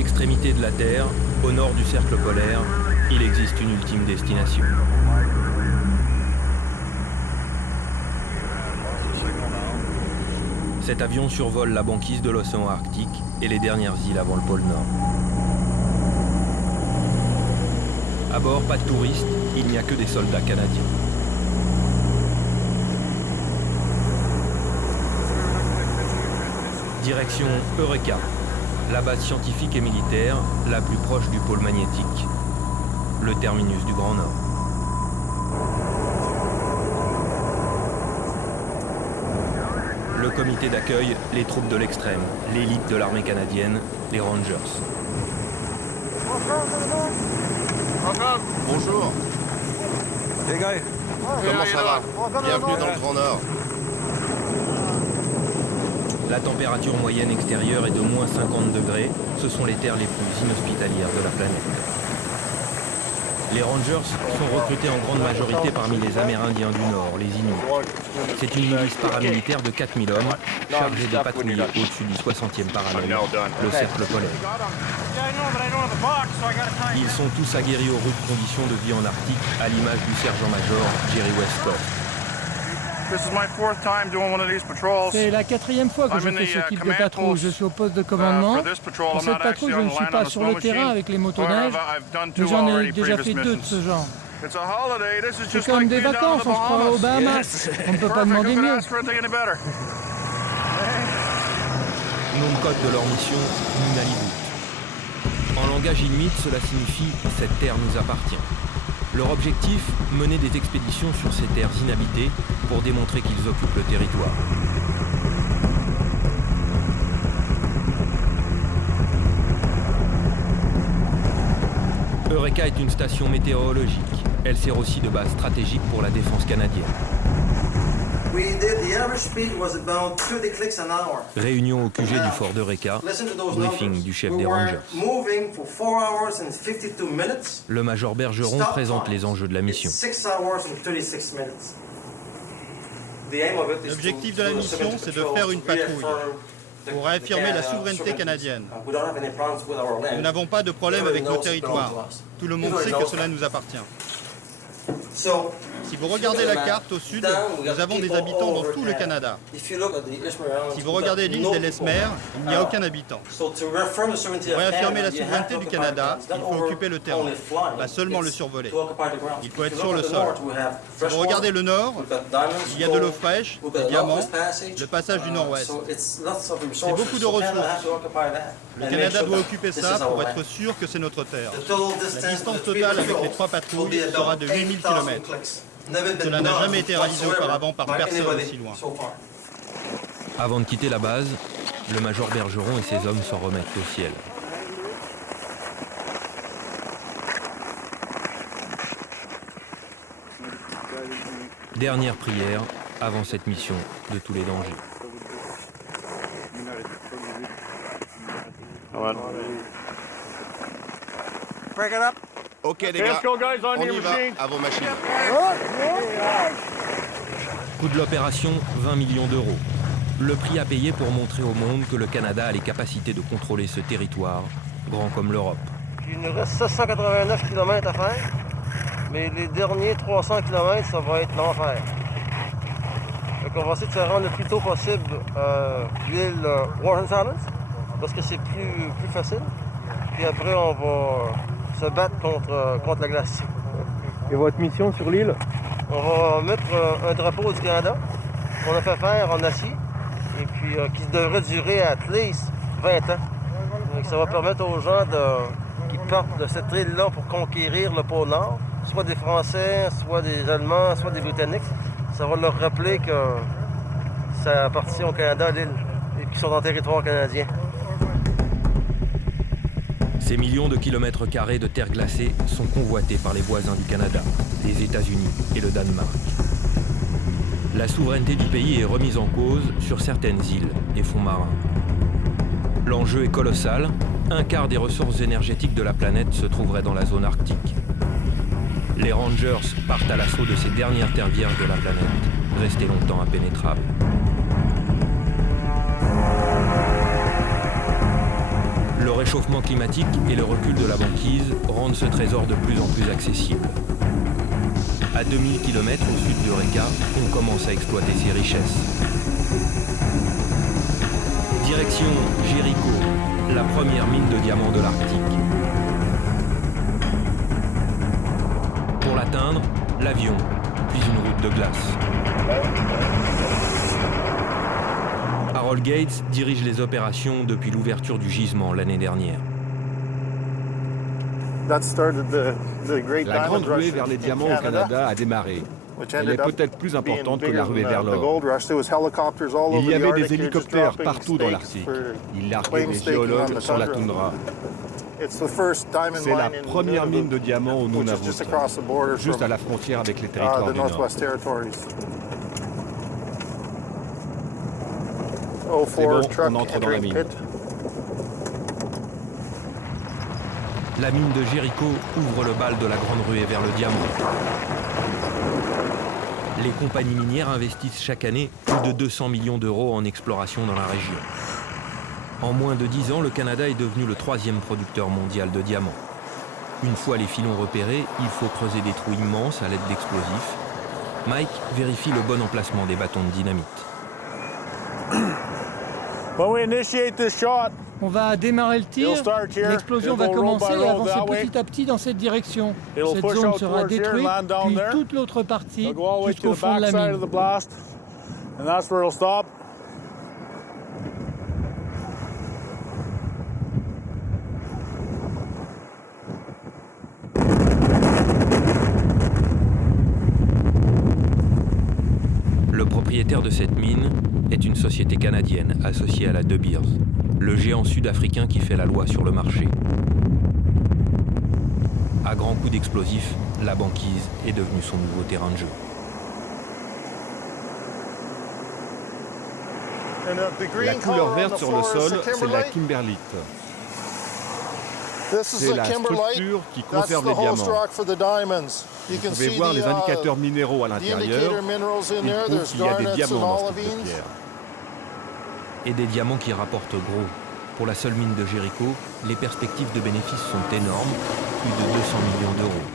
l'extrémité de la Terre, au nord du cercle polaire, il existe une ultime destination. Cet avion survole la banquise de l'océan Arctique et les dernières îles avant le pôle Nord. À bord, pas de touristes, il n'y a que des soldats canadiens. Direction Eureka, la base scientifique et militaire la plus proche du pôle magnétique, le terminus du Grand Nord. Le comité d'accueil, les troupes de l'extrême, l'élite de l'armée canadienne, les Rangers. Bonjour. Hey guys. Comment ça va? Bienvenue dans le Grand Nord. La température moyenne extérieure est de moins 50 degrés. Ce sont les terres les plus inhospitalières de la planète. Les Rangers sont recrutés en grande majorité parmi les Amérindiens du Nord, les Inuits. C'est une milice paramilitaire de 4000 hommes chargée de patrouiller au-dessus du 60e parallèle, le cercle polaire. Ils sont tous aguerris aux rudes conditions de vie en Arctique, à l'image du sergent-major Jerry Westcott. C'est la 4e fois que je fais ce type de patrouille. Je suis au poste de commandement. Pour cette patrouille, je ne suis pas sur le terrain avec les motoneiges, mais j'en ai déjà fait 2 de ce genre. C'est comme des vacances, on se croirait aux Bahamas. On ne peut pas demander mieux. Nom de code de leur mission, Nunalivut. En langage inuit, cela signifie « cette terre nous appartient ». Leur objectif, mener des expéditions sur ces terres inhabitées pour démontrer qu'ils occupent le territoire. Eureka est une station météorologique. Elle sert aussi de base stratégique pour la défense canadienne. Réunion au QG du fort d'Eureka, briefing du chef des Rangers. Le major Bergeron présente les enjeux de la mission. L'objectif de la mission, c'est de faire une patrouille pour réaffirmer la souveraineté canadienne. Nous n'avons pas de problème avec nos territoires. Tout le monde sait que cela nous appartient. Si vous regardez la carte au sud, nous avons des habitants dans tout le Canada. Si vous regardez l'île d'Ellesmere, il n'y a aucun habitant. Pour réaffirmer la souveraineté du Canada, il faut occuper le terrain, pas seulement le survoler. Il faut être sur le sol. Si vous regardez le nord, il y a de l'eau fraîche, des diamants, le passage du nord-ouest. C'est beaucoup de ressources. Le Canada doit occuper ça pour être sûr que c'est notre terre. La distance totale avec les 3 patrouilles sera de 8000 km. Cela n'a jamais été réalisé auparavant par personne aussi loin. Avant de quitter la base, le major Bergeron et ses hommes s'en remettent au ciel. Dernière prière avant cette mission de tous les dangers. Break it up. Ok les gars, on y va, à vos machines. Coût de l'opération, 20 millions d'euros. Le prix à payer pour montrer au monde que le Canada a les capacités de contrôler ce territoire, grand comme l'Europe. Il nous reste 789 km à faire, mais les derniers 300 km, ça va être l'enfer. Donc on va essayer de se rendre le plus tôt possible à l'île Warren Islands, parce que c'est plus facile. Puis après, on va se battre contre la glace. Et votre mission sur l'île? On va mettre un drapeau du Canada qu'on a fait faire en acier et puis qui devrait durer à least 20 ans. Donc ça va permettre aux gens qui partent de cette île-là pour conquérir le pôle Nord, soit des Français, soit des Allemands, soit des Britanniques. Ça va leur rappeler que ça appartient au Canada, l'île, et qu'ils sont en territoire canadien. Ces millions de kilomètres carrés de terre glacée sont convoités par les voisins du Canada, les États-Unis et le Danemark. La souveraineté du pays est remise en cause sur certaines îles et fonds marins. L'enjeu est colossal, un quart des ressources énergétiques de la planète se trouverait dans la zone arctique. Les Rangers partent à l'assaut de ces dernières terres vierges de la planète, restées longtemps impénétrables. Le réchauffement changement climatique et le recul de la banquise rendent ce trésor de plus en plus accessible. À 2000 km au sud d'Eureka, on commence à exploiter ses richesses. Direction Jericho, la première mine de diamants de l'Arctique. Pour l'atteindre, l'avion, puis une route de glace. Harold Gates dirige les opérations depuis l'ouverture du gisement l'année dernière. La grande ruée vers les diamants au Canada a démarré. Elle est peut-être plus importante que la ruée vers l'or. Il y avait des hélicoptères partout dans l'Arctique. Ils larguaient des géologues sur la toundra. C'est la première mine de diamants au Nunavut, juste à la frontière avec les territoires du Nord. C'est bon, on entre dans la mine. La mine de Jericho ouvre le bal de la grande ruée vers le diamant. Les compagnies minières investissent chaque année plus de 200 millions d'euros en exploration dans la région. En moins de 10 ans, le Canada est devenu le 3e producteur mondial de diamants. Une fois les filons repérés, il faut creuser des trous immenses à l'aide d'explosifs. Mike vérifie le bon emplacement des bâtons de dynamite. On va démarrer le tir, l'explosion va commencer et avancer petit à petit dans cette direction. Cette zone sera détruite, puis toute l'autre partie jusqu'au fond de la mine. Le propriétaire de cette mine est une société canadienne associée à la De Beers, le géant sud-africain qui fait la loi sur le marché. À grands coups d'explosifs, la banquise est devenue son nouveau terrain de jeu. La couleur verte sur le sol, c'est la kimberlite. C'est la structure qui conserve les diamants. Vous pouvez voir les indicateurs minéraux à l'intérieur. Ils prouvent qu'il y a des diamants dans cette pierre. Et des diamants qui rapportent gros. Pour la seule mine de Jericho, les perspectives de bénéfices sont énormes, plus de 200 millions d'euros.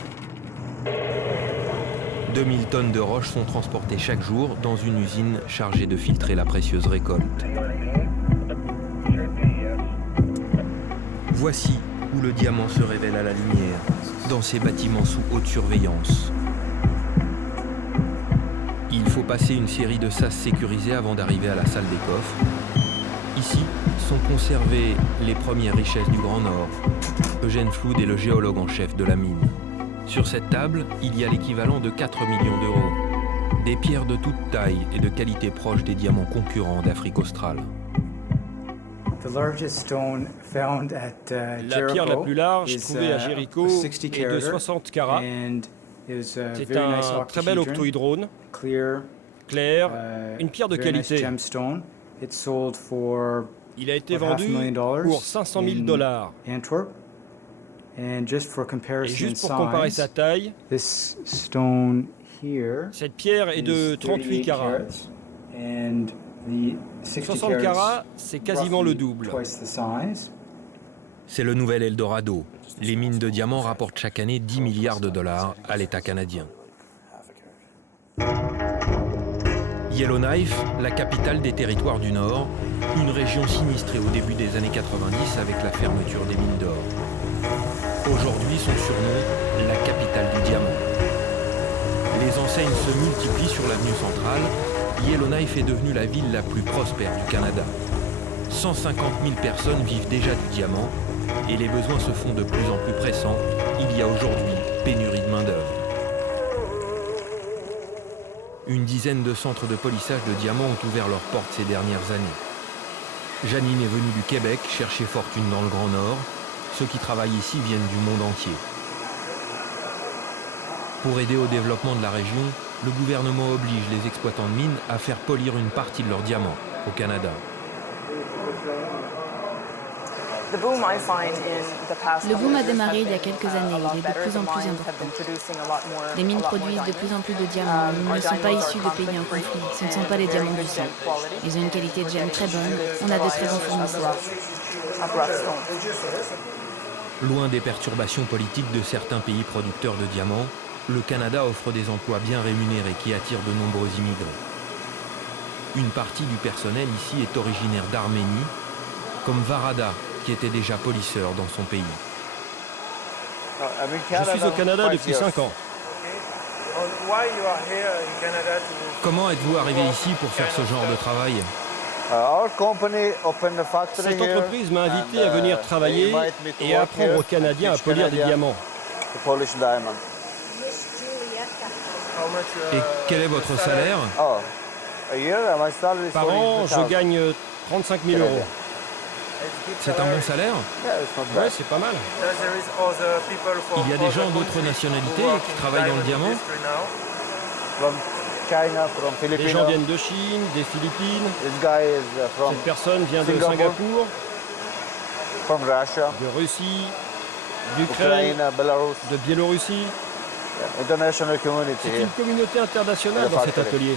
2000 tonnes de roches sont transportées chaque jour dans une usine chargée de filtrer la précieuse récolte. Voici où le diamant se révèle à la lumière, dans ces bâtiments sous haute surveillance. Il faut passer une série de sas sécurisés avant d'arriver à la salle des coffres. Ici sont conservées les premières richesses du Grand Nord. Eugène Flood est le géologue en chef de la mine. Sur cette table, il y a l'équivalent de 4 millions d'euros. Des pierres de toute taille et de qualité proche des diamants concurrents d'Afrique australe. La pierre la plus large trouvée à Jericho est de 60 carats. C'est un très bel octohydrone, clair, une pierre de qualité. Il a été vendu pour $500 000. Et juste pour comparer sa taille, cette pierre est de 38 carats. 60 carats, c'est quasiment le double. C'est le nouvel Eldorado. Les mines de diamants rapportent chaque année 10 milliards de dollars à l'État canadien. Yellowknife, la capitale des territoires du Nord, une région sinistrée au début des années 90 avec la fermeture des mines d'or. Aujourd'hui, son surnom, la capitale du diamant. Les enseignes se multiplient sur l'avenue centrale. Yellowknife est devenue la ville la plus prospère du Canada. 150 000 personnes vivent déjà du diamant et les besoins se font de plus en plus pressants. Il y a aujourd'hui pénurie de main-d'œuvre. Une dizaine de centres de polissage de diamants ont ouvert leurs portes ces dernières années. Janine est venue du Québec chercher fortune dans le Grand Nord. Ceux qui travaillent ici viennent du monde entier. Pour aider au développement de la région, le gouvernement oblige les exploitants de mines à faire polir une partie de leurs diamants au Canada. Le boom a démarré il y a quelques années, il est de plus en plus important. Les mines produisent de plus en plus de diamants, ils ne sont pas issus de pays en conflit, ce ne sont pas les diamants du sang. Ils ont une qualité de gemme très bonne, on a de très bons fournisseurs. Loin des perturbations politiques de certains pays producteurs de diamants, le Canada offre des emplois bien rémunérés qui attirent de nombreux immigrés. Une partie du personnel ici est originaire d'Arménie, comme Varada, qui était déjà polisseur dans son pays. Je suis au Canada depuis 5 ans. Comment êtes-vous arrivé ici pour faire ce genre de travail? Cette entreprise m'a invité à venir travailler et à apprendre aux Canadiens à polir des diamants. Et quel est votre salaire? Par an, je gagne 35 000 euros. C'est un bon salaire? Ouais, c'est pas mal. Il y a des gens d'autres nationalités qui travaillent dans le diamant? Les gens viennent de Chine, des Philippines. Cette personne vient de Singapour, de Russie, d'Ukraine, de Biélorussie. C'est une communauté internationale dans cet atelier.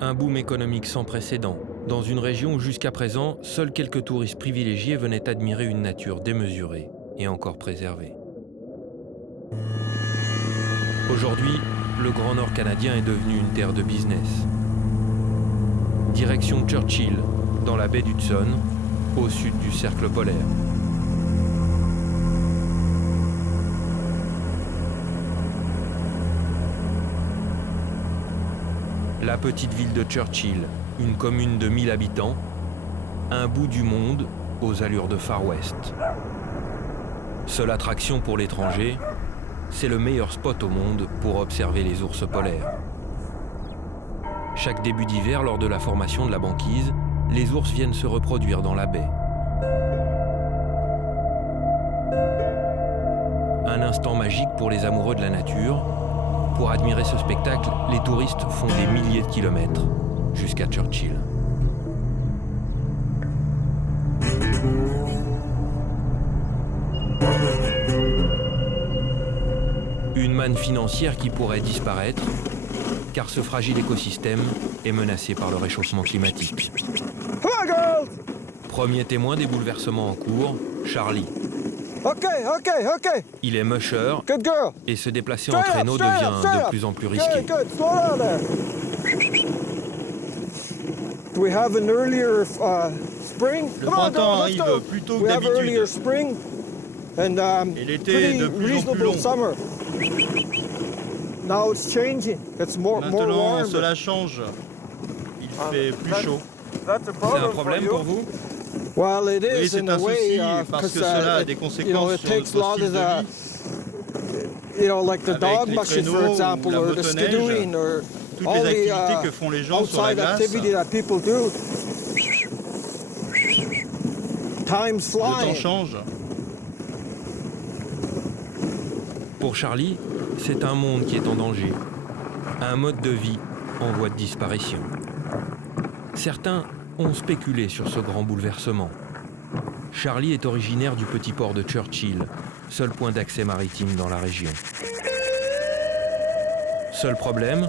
Un boom économique sans précédent, dans une région où jusqu'à présent, seuls quelques touristes privilégiés venaient admirer une nature démesurée et encore préservée. Aujourd'hui, le Grand Nord canadien est devenu une terre de business. Direction Churchill, dans la baie d'Hudson, au sud du cercle polaire. La petite ville de Churchill, une commune de 1000 habitants, un bout du monde aux allures de Far West. Seule attraction pour l'étranger, c'est le meilleur spot au monde pour observer les ours polaires. Chaque début d'hiver, lors de la formation de la banquise, les ours viennent se reproduire dans la baie. Un instant magique pour les amoureux de la nature. Pour admirer ce spectacle, les touristes font des milliers de kilomètres jusqu'à Churchill. Une manne financière qui pourrait disparaître, car ce fragile écosystème est menacé par le réchauffement climatique. Premier témoin des bouleversements en cours, Charlie. Il est musher et se déplacer en traîneau devient de plus en plus risqué. Le printemps arrive plus tôt que d'habitude. Et l'été est de plus en plus long. Maintenant, cela change. Il fait plus chaud. C'est un problème pour vous? Oui, c'est un souci parce que cela a des conséquences sur notre style de vie. Avec les traîneaux, la motoneige, toutes les activités que font les gens sur la glace. Le temps change. Pour Charlie, c'est un monde qui est en danger, un mode de vie en voie de disparition. Certains ont spéculé sur ce grand bouleversement. Charlie est originaire du petit port de Churchill, seul point d'accès maritime dans la région. Seul problème,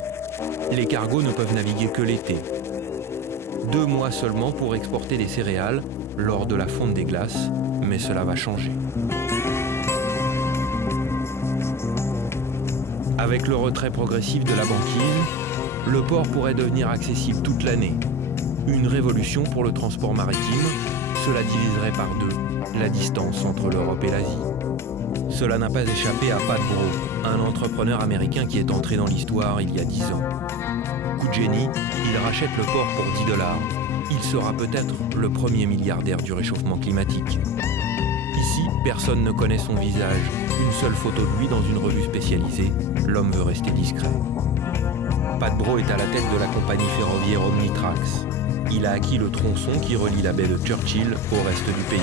les cargos ne peuvent naviguer que l'été. 2 mois seulement pour exporter des céréales lors de la fonte des glaces, mais cela va changer. Avec le retrait progressif de la banquise, le port pourrait devenir accessible toute l'année. Une révolution pour le transport maritime, cela diviserait par 2 la distance entre l'Europe et l'Asie. Cela n'a pas échappé à Pat Brough, un entrepreneur américain qui est entré dans l'histoire il y a 10 ans. Coup de génie, il rachète le port pour $10. Il sera peut-être le premier milliardaire du réchauffement climatique. Ici, personne ne connaît son visage. Une seule photo de lui dans une revue spécialisée. L'homme veut rester discret. Pat Brough est à la tête de la compagnie ferroviaire Omnitrax. Il a acquis le tronçon qui relie la baie de Churchill au reste du pays.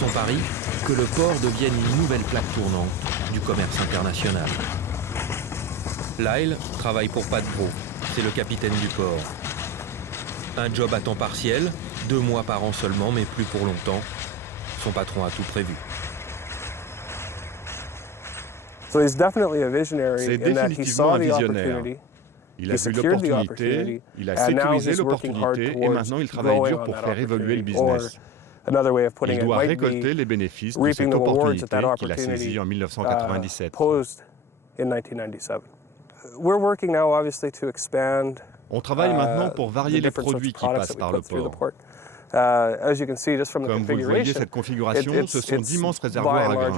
Son pari, que le port devienne une nouvelle plaque tournante du commerce international. Lyle travaille pour Pat Brough, c'est le capitaine du port. Un job à temps partiel, 2 mois par an seulement, mais plus pour longtemps. Son patron a tout prévu. C'est définitivement un visionnaire. Il a vu l'opportunité, il a sécurisé l'opportunité et maintenant il travaille dur pour faire évoluer le business. Il doit récolter les bénéfices de cette opportunité qu'il a saisie en 1997. On travaille maintenant pour varier les produits qui passent par le port. Comme vous le voyez, cette configuration, ce sont d'immenses réservoirs à grains.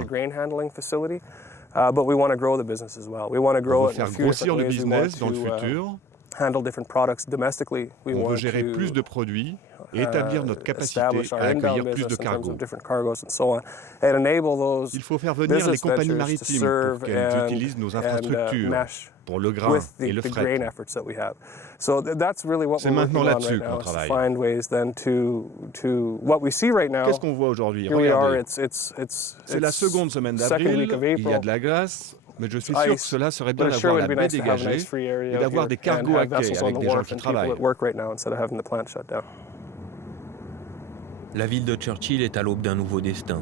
On veut faire grossir le business dans le futur. On veut gérer plus de produits et établir notre capacité à accueillir plus de cargos. Il faut faire venir les compagnies maritimes pour qu'elles utilisent nos infrastructures pour le grain et le fret. C'est maintenant là-dessus qu'on travaille. Qu'est-ce qu'on voit aujourd'hui? Regardez. C'est la seconde semaine d'avril, il y a de la glace, mais je suis sûr que cela serait bien d'avoir la baie dégagée et d'avoir des cargos à quai avec des gens qui travaillent. La ville de Churchill est à l'aube d'un nouveau destin.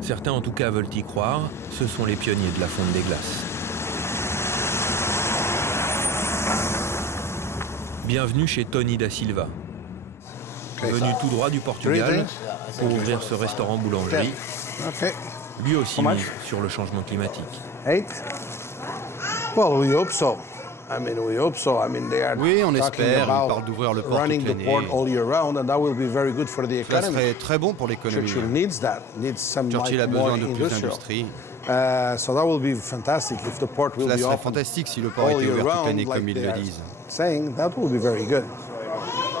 Certains en tout cas veulent y croire, ce sont les pionniers de la fonte des glaces. Bienvenue chez Tony da Silva. Venu tout droit du Portugal pour ouvrir ce restaurant boulangerie. Lui aussi mise sur le changement climatique. Oui, on espère. Ils parlent d'ouvrir le port toute l'année. Cela serait très bon pour l'économie. Churchill a besoin de plus d'industrie. Cela serait fantastique si le port était ouvert toute l'année comme ils le disent.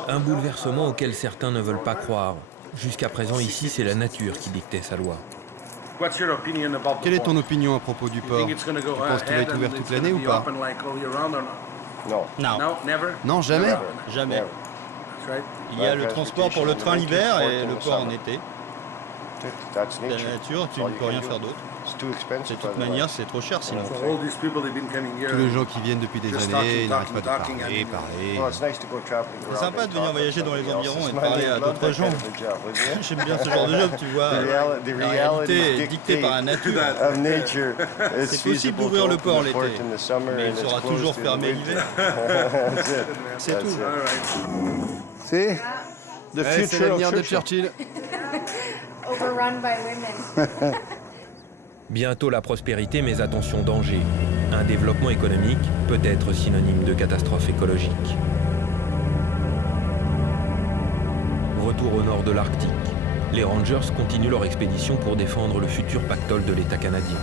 Un bouleversement auquel certains ne veulent pas croire. Jusqu'à présent, ici, c'est la nature qui dictait sa loi. Quelle est ton opinion à propos du port? Tu penses qu'il va être ouvert toute l'année ou pas? Non. Non, jamais. Jamais. Il y a le transport pour le train l'hiver et le port en été. C'est la nature, tu ne peux rien faire d'autre. De toute manière, c'est trop cher sinon. Tous les gens qui viennent depuis des années, ils n'arrêtent pas de parler. C'est sympa de venir voyager dans les environs et de parler à d'autres gens. J'aime bien ce genre de job, tu vois. La réalité est dictée par la nature. C'est possible d'ouvrir le port l'été, mais il sera toujours fermé l'hiver. C'est tout. C'est l'avenir de Churchill. Overrun by women. Bientôt la prospérité, mais attention danger. Un développement économique peut être synonyme de catastrophe écologique. Retour au nord de l'Arctique. Les Rangers continuent leur expédition pour défendre le futur pactole de l'État canadien.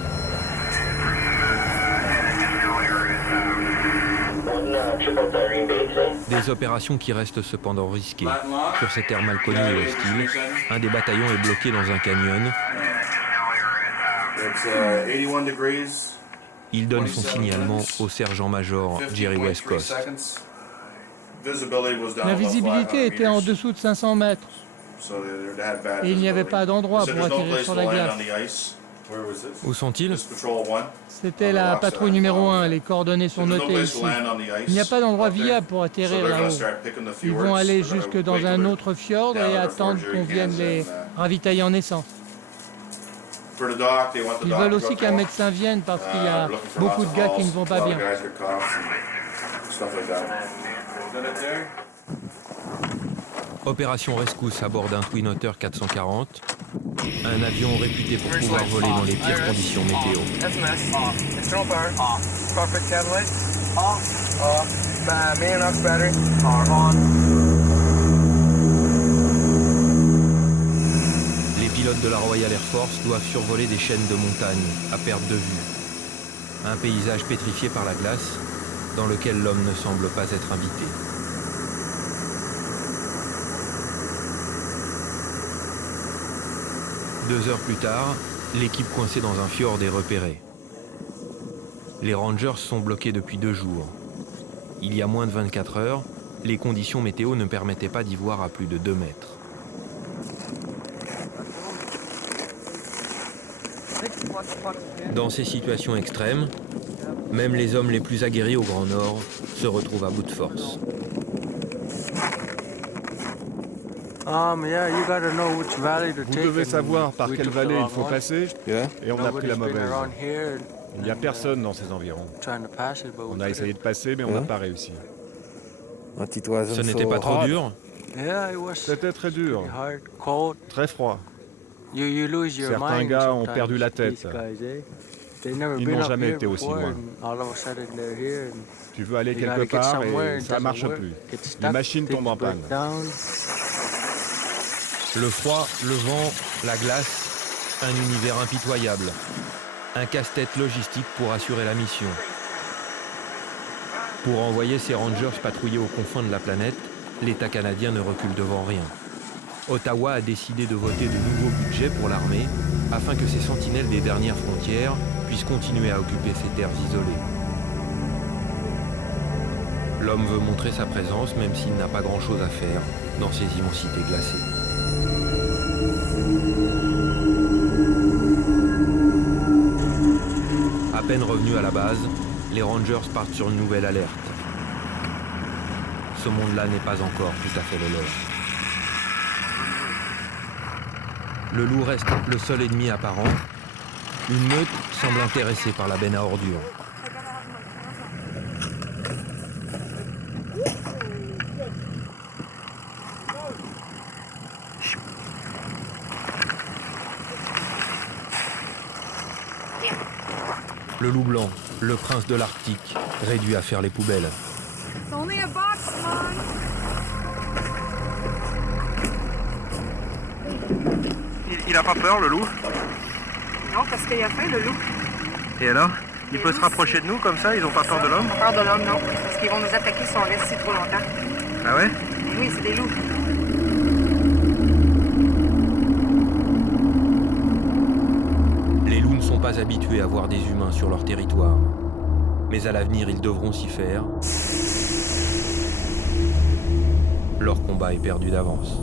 Des opérations qui restent cependant risquées. Sur ces terres mal connues et hostiles, un des bataillons est bloqué dans un canyon. Il donne son signalement au sergent-major Jerry Westcoast. La visibilité était en dessous de 500 mètres. Et il n'y avait pas d'endroit pour atterrir sur la glace. Où sont-ils? C'était la patrouille numéro 1, les coordonnées sont notées ici. Il n'y a pas d'endroit viable pour atterrir là-haut. Ils vont aller jusque dans un autre fjord et attendre qu'on vienne les ravitailler en essence. Ils veulent aussi qu'un médecin vienne parce qu'il y a beaucoup de gars qui ne vont pas bien. Opération rescousse à bord d'un Twin Otter 440, un avion réputé pour pouvoir voler dans les pires conditions météo. Les pilotes de la Royal Air Force doivent survoler des chaînes de montagnes à perte de vue. Un paysage pétrifié par la glace dans lequel l'homme ne semble pas être invité. Deux heures plus tard, l'équipe coincée dans un fjord est repérée. Les Rangers sont bloqués depuis 2 jours. Il y a moins de 24 heures, les conditions météo ne permettaient pas d'y voir à plus de 2 mètres. Dans ces situations extrêmes, même les hommes les plus aguerris au Grand Nord se retrouvent à bout de force. Vous devez savoir par quelle vallée il faut passer, et on a pris la mauvaise. Il n'y a personne dans ces environs. On a essayé de passer, mais on n'a pas réussi. Ce n'était pas trop dur? C'était très dur, très froid. Certains gars ont perdu la tête. Ils n'ont jamais été aussi loin. Tu veux aller quelque part et ça ne marche plus. Les machines tombent en panne. Le froid, le vent, la glace, un univers impitoyable. Un casse-tête logistique pour assurer la mission. Pour envoyer ces rangers patrouiller aux confins de la planète, l'État canadien ne recule devant rien. Ottawa a décidé de voter de nouveaux budgets pour l'armée afin que ces sentinelles des dernières frontières puissent continuer à occuper ces terres isolées. L'homme veut montrer sa présence même s'il n'a pas grand-chose à faire dans ces immensités glacées. À peine revenus à la base, les Rangers partent sur une nouvelle alerte. Ce monde-là n'est pas encore tout à fait le leur. Le loup reste le seul ennemi apparent. Une meute semble intéressée par la benne à ordures. Le loup blanc, le prince de l'Arctique, réduit à faire les poubelles. Il a pas peur, le loup? Non, parce qu'il a faim, le loup. Et alors? Il peut se rapprocher de nous comme ça? Ils n'ont pas peur de l'homme? Ils n'ont pas peur de l'homme, non. Parce qu'ils vont nous attaquer si on reste ici trop longtemps. Ah ouais? Oui, c'est des loups. Les loups ne sont pas habitués à voir des humains sur leur territoire. Mais à l'avenir, ils devront s'y faire. Leur combat est perdu d'avance.